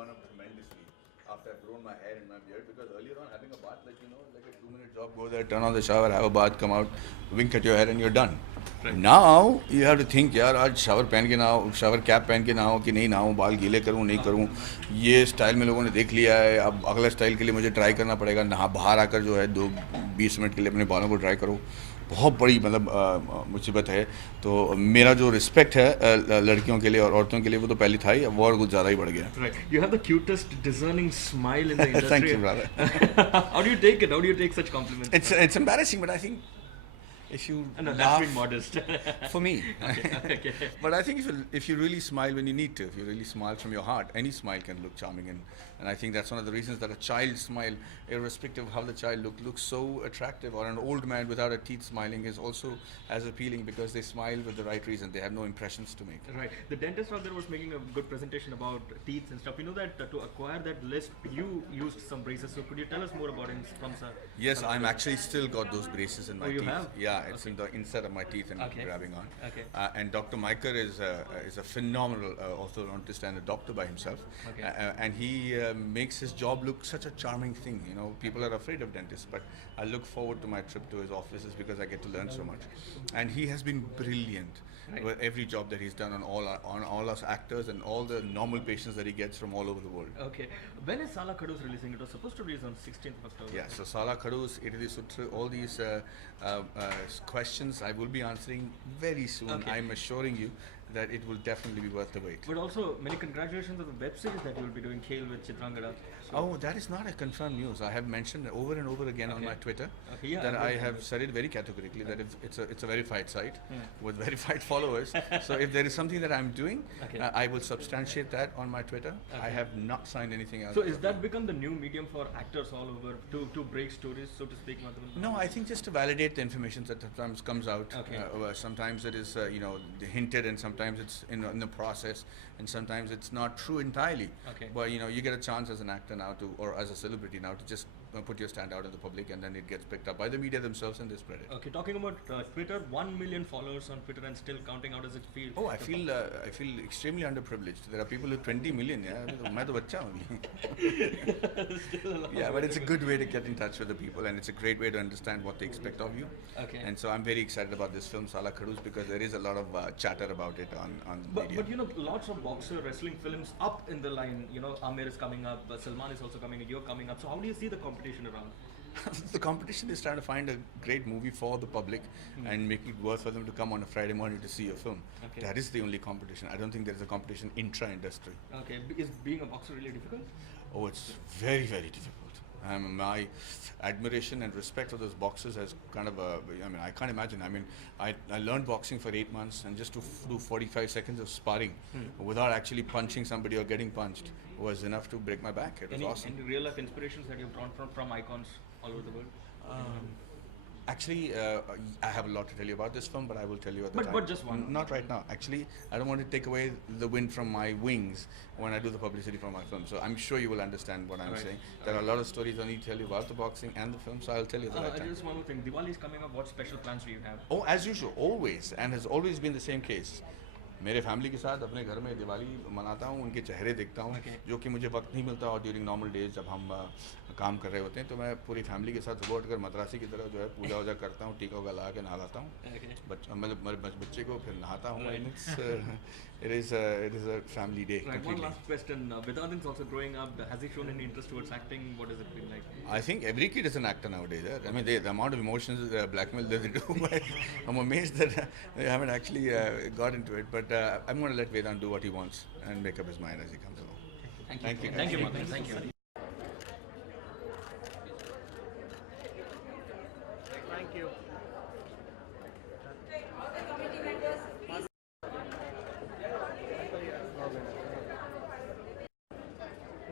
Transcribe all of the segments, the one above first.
gone up tremendously after I've grown my hair and my beard, because earlier on having a bath, like, like a 2-minute job, go there, turn on the shower, have a bath, come out, wink at your hair and you're done. Right. Now you have to think, यार आज shower पहन के नहाओ, shower cap पहन के नहाओ कि नहीं नहाऊं, बाल गीले करूं नहीं करूं, ये स्टाइल में लोगों ने देख लिया है, अब अगला स्टाइल के लिए मुझे ट्राई करना पड़ेगा, नहा बाहर आकर जो है 2-20 मिनट के लिए अपने बालों को ट्राई करो, बहुत बड़ी मतलब मुसीबत है। तो मेरा जो रिस्पेक्ट है लड़कियों के लिए और औरतों के लिए वो तो पहले था ही, अब और कुछ ज़्यादा ही बढ़ गया। Right. You have the cutest, discerning smile in the industry. Thank you, brother. How do you take it? How do you take such compliments? It's embarrassing, but I think if you No, that's laugh being modest. for me. Okay. But I think if you really smile when you need to, if you really smile from your heart, any smile can look charming, and I think that's one of the reasons that a child smile, irrespective of how the child looks so attractive, or an old man without a teeth smiling is also as appealing, because they smile with the right reason. They have no impressions to make. Right. The dentist out there was making a good presentation about teeth and stuff. You know that to acquire that lisp, you used some braces. So could you tell us more about it from sir? Yes, I'm actually still got those braces in my you teeth. have? Yeah, it's in the inside of my teeth and Okay. grabbing on. Okay. And Dr. Maiker is a phenomenal orthodontist and a doctor by himself. Okay. And he makes his job look such a charming thing. People are afraid of dentists, but I look forward to my trip to his offices because I get to learn so much. And he has been brilliant. Right. With every job that he's done on all us actors and all the normal patients that he gets from all over the world. Okay. When is Sala Khadus releasing? It was supposed to release on 16th of October. Yeah, so Sala Khadus, Idili Sutra, all these questions I will be answering very soon. Okay. I'm assuring you that it will definitely be worth the wait. But also, many congratulations on the web series that you will be doing, Khel with Chitrangada. Oh, that is not a confirmed news. I have mentioned it over and over again on my Twitter Okay, yeah, that I I read have that. said it very categorically that it's a verified site with verified followers. So if there is something that I'm doing, Okay. I will substantiate that on my Twitter. I Okay. have not signed anything else. So is that become the new medium for actors all over to break stories, so to speak, Madhavan? No, I think just to validate the information that sometimes comes out. Okay. Sometimes it is, hinted, and sometimes it's in the process, and sometimes it's not true entirely. Okay. But you get a chance as an actor now or as a celebrity now to just put your stand out in the public, and then it gets picked up by the media themselves and they spread it. Okay, talking about Twitter, 1 million followers on Twitter and still counting. How does it feel? Oh, I feel extremely underprivileged. There are people with 20 million. Yeah, मैं तो बच्चा हूँ अभी. Still a lot. Yeah, but it's a good way to get in touch with the people, and it's a great way to understand what they expect of you. Okay. And so I'm very excited about this film, Sala Khadus, because there is a lot of chatter about it on media. But lots of boxer wrestling films up in the line. Amir is coming up, Salman is also coming, you're coming up. So how do you see the competition around? The competition is trying to find a great movie for the public and make it worth for them to come on a Friday morning to see a film. Okay. That is the only competition. I don't think there is a competition intra-industry. Okay, is being a boxer really difficult? Oh, it's very, very difficult. My admiration and respect for those boxers has kind of I can't imagine. I learned boxing for 8 months, and just to do 45 seconds of sparring without actually punching somebody or getting punched was enough to break my back. It was awesome. Any real life inspirations that you've drawn from icons all over the world? Actually, I have a lot to tell you about this film, but I will tell you at the time. But just one. Not right now. Actually, I don't want to take away the wind from my wings when I do the publicity for my film. So I'm sure you will understand what I'm Right. saying. There are a lot of stories I need to tell you about the boxing and the film, so I'll tell you at the right time. Just one more thing. Diwali is coming up. What special plans do you have? Oh, as usual, always, and has always been the same case. मेरे family के साथ अपने घर में दिवाली मनाता हूँ, उनके चेहरे देखता हूँ, Okay. जो कि मुझे वक्त नहीं मिलता, और ड्यूरिंग नॉर्मल डेज जब हम काम कर रहे होते हैं तो मैं पूरी फैमिली के साथ सुबह उठकर मद्रासी की तरह जो है पूजा वूजा करता हूँ, टीका उगा लगा के नहाता हूँ, Okay. मतलब बच्चे को फिर नहाता हूँ. Right. And it is a family day. Right. One Completely. last question. Vedant's also growing up. Has he shown any interest towards acting? What has it been like? I think every kid is an actor nowadays. I mean, the amount of emotions blackmail that they do, I'm amazed that they haven't actually got into it. But I'm going to let Vedant do what he wants and make up his mind as he comes along. Thank you. Thank you, Madhavan. Thank you. Thank you.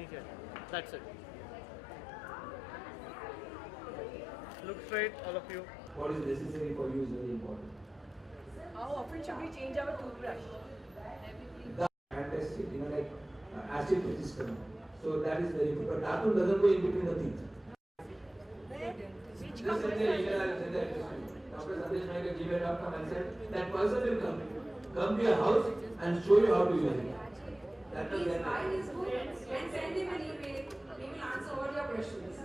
Okay, that's it. Look straight, all of you. What is necessary for you is very important. How often should we change our toothbrush? Fantastic, like acid which is coming. So that is very good. But Datul doesn't go in between the teeth. Which Just company? Dr. Sandesh Naik gave a doctor and said that person will come to your house and show you how to use it. That was Please their buy his book and send him an email. We will answer all your questions.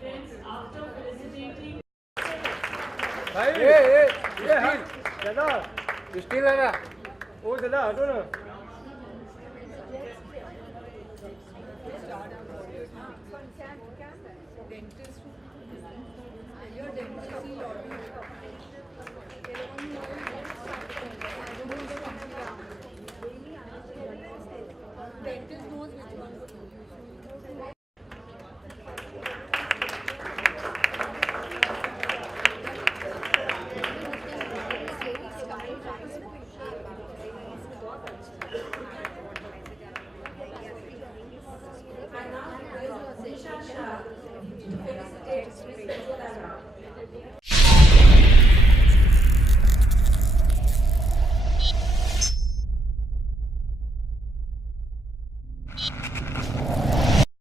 Friends, after felicitating भाई ये दादा steel है ना ओ दादा हटो ना